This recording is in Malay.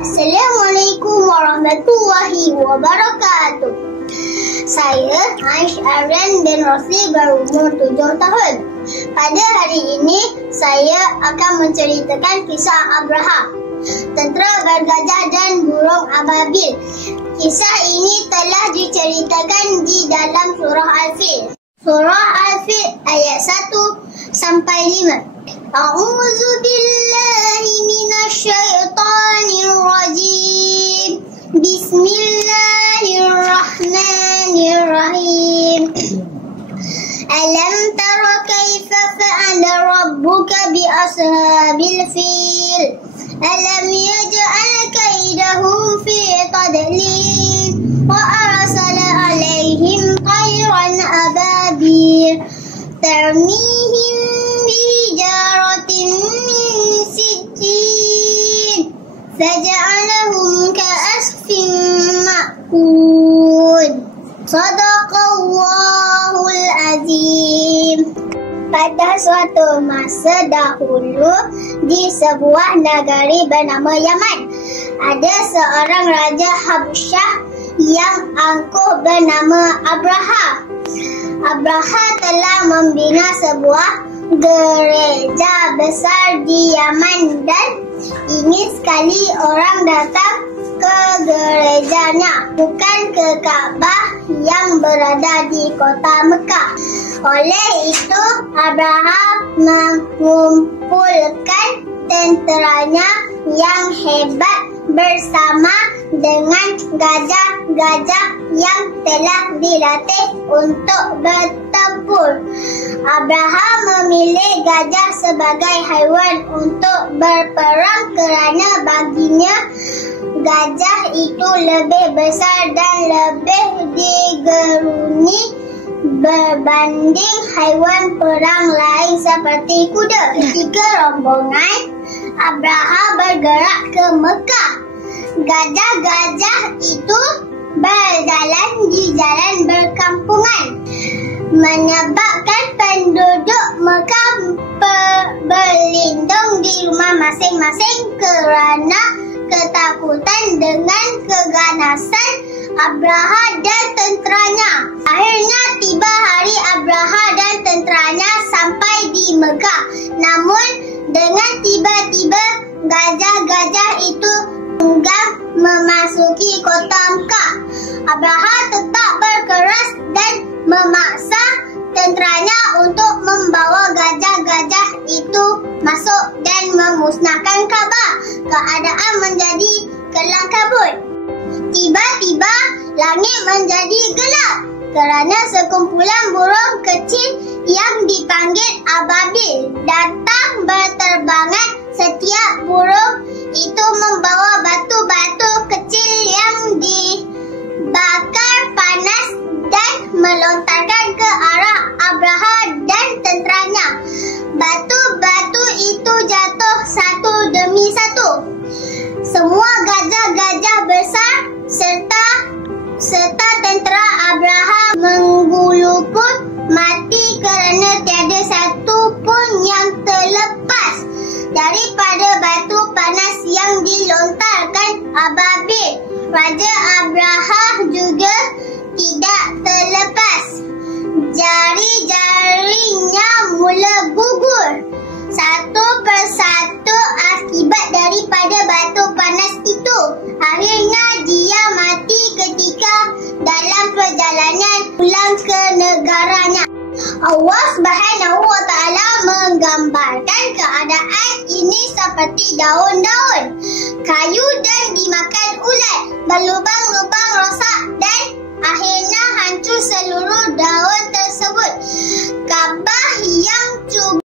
Assalamualaikum warahmatullahi wabarakatuh. Saya Aish Aryan bin Rosli berumur 7 tahun. Pada hari ini, saya akan menceritakan kisah Abraha, tentera bergajah dan burung ababil. Kisah ini telah diceritakan di dalam surah Al-Fil. Surah Al-Fil ayat 1 sampai 5. A'udzu billahi minasyaitonir rajim. Bismillahirrahmanirrahim. Alam tara kaifa fa'ala rabbuka bi ashabil fil? Alam yaj'al kaidahum fi tadlil wa arsala alaihim tayran ababil tarmihim bijaratin min sijjin faja'alahum ka'asfin ma'kul. Sadaqallahul azim. Pada suatu masa dahulu di sebuah negeri bernama Yaman, ada seorang raja Habsyah yang angkuh bernama Abraha. Abraha telah membina sebuah gereja besar di Yaman dan ingin sekali orang datang ke gerejanya, bukan ke Kaabah yang berada di kota Mekah. Oleh itu, Abraha mengumpulkan tenteranya yang hebat bersama dengan gajah-gajah yang telah dilatih untuk bertempur. Abraha memilih gajah sebagai haiwan untuk berperang kerana baginya gajah itu lebih besar dan lebih digeruni berbanding haiwan perang lain seperti kuda. Ketika rombongan Abraha bergerak ke Mekah, gajah-gajah itu berjalan di jalan berkampungan, menyebabkan penduduk Mekah berlindung di rumah masing-masing kerana ketakutan dengan keganasan Abraha dan tenteranya. Akhirnya tiba hari Abraha dan tenteranya sampai di Mekah. Namun dengan tiba-tiba gajah-gajah itu enggan memasuki kota Mekah. Abraha tetap berkeras dan memaksa tenteranya untuk membawa gajah-gajah itu masuk dan memusnahkan Kaabah. Keadaan menjadi kelam kabut. Tiba-tiba langit menjadi gelap kerana sekumpulan burung kecil yang dipanggil ababil datang berterbangan. Setiap burung itu membawa batu-batu kecil yang dibakar panas dan melontarkan ke arah Abraha dan tenteranya. Batu-batu itu jatuh satu demi satu. Semua gajah-gajah besar serta tentera Abraha mengguluput mati kerana tiada satu pun yang terlepas daripada batu panas yang dilontarkan ababil. Raja Abraha juga tidak terlepas. Jari-jarinya mula gugur satu persatu akibat daripada batu panas itu. Akhirnya dia mati ketika dalam perjalanan pulang ke negaranya. Allah Subhanahu wa Ta'ala menggambarkan keadaan ini seperti daun-daun kayu dan dimakan ulat, berlubang-lubang rosak